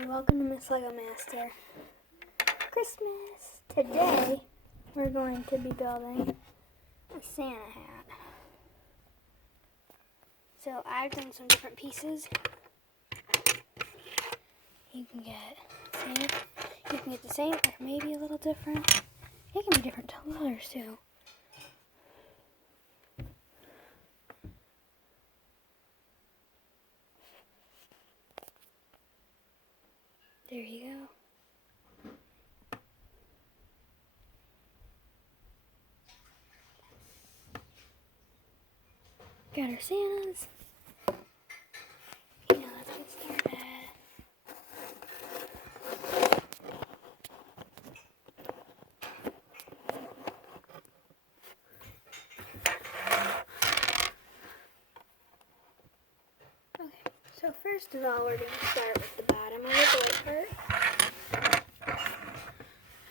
everybody, welcome to Miss Lego Master Christmas. Today we're going to be building a Santa hat. So I've done some different pieces. You can get the same or maybe a little different. It can be different colors too. There you go. Got our Santas. Now let's get started. Okay, so first of all, we're going to start with the bottom of the white part.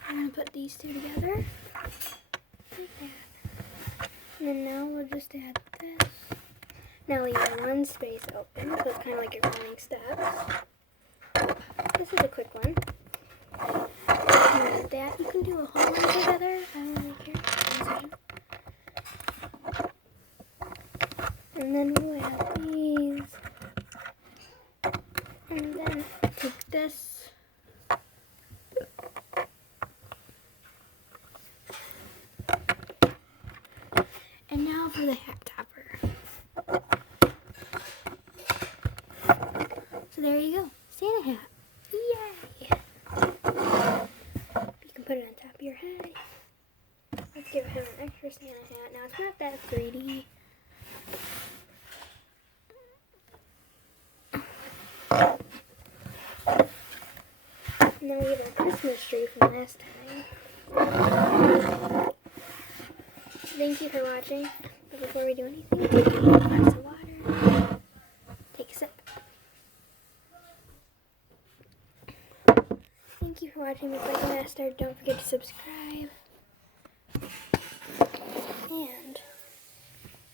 I'm going to put these two together, like that. And then now we'll just add this. Now leave one space open, so it's kind of like you're running steps. This is a quick one. And that, you can do a whole one together. I don't really care. And then we'll add these. And then take this. And now for the hat topper. So there you go, Santa hat. Yay! You can put it on top of your head. Let's give him an extra Santa hat. Now it's not that 3D. And then we have our Christmas tree from last time. Thank you for watching. But before we do anything, take a glass of water. Take a sip. Thank you for watching Miss Lego Master. Don't forget to subscribe. And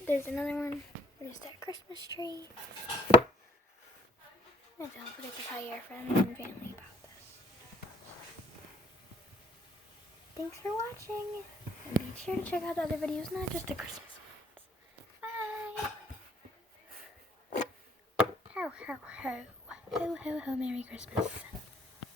there's another one. There's that Christmas tree. And don't forget to tell your friends and family about this. Thanks for watching. And be sure to check out the other videos, not just the Christmas ones. Bye. Ho, ho, ho. Ho, ho, ho. Merry Christmas.